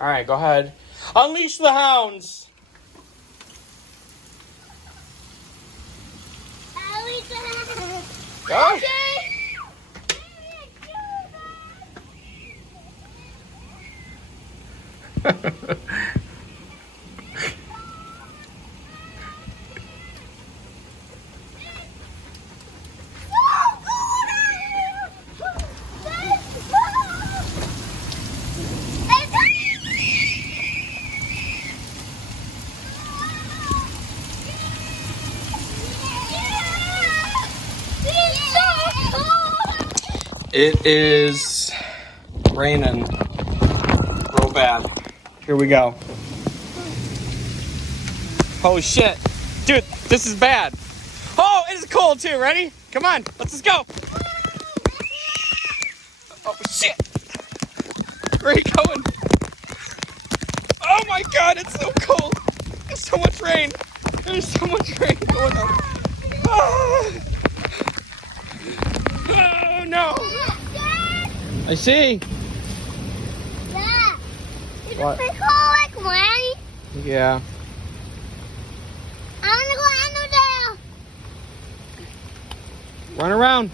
All right, go ahead. Unleash the hounds. Go. It is raining real bad. Here we go. Oh shit. Dude, this is bad. Oh, it is cold too. Ready? Come on, let's just go. Oh shit. Where are you going? Oh my god, it's so cold. There's so much rain. There's so much rain going on. Oh, oh no. I see. Yeah. Is What? it like rain? Yeah. I wanna go under there. Run around.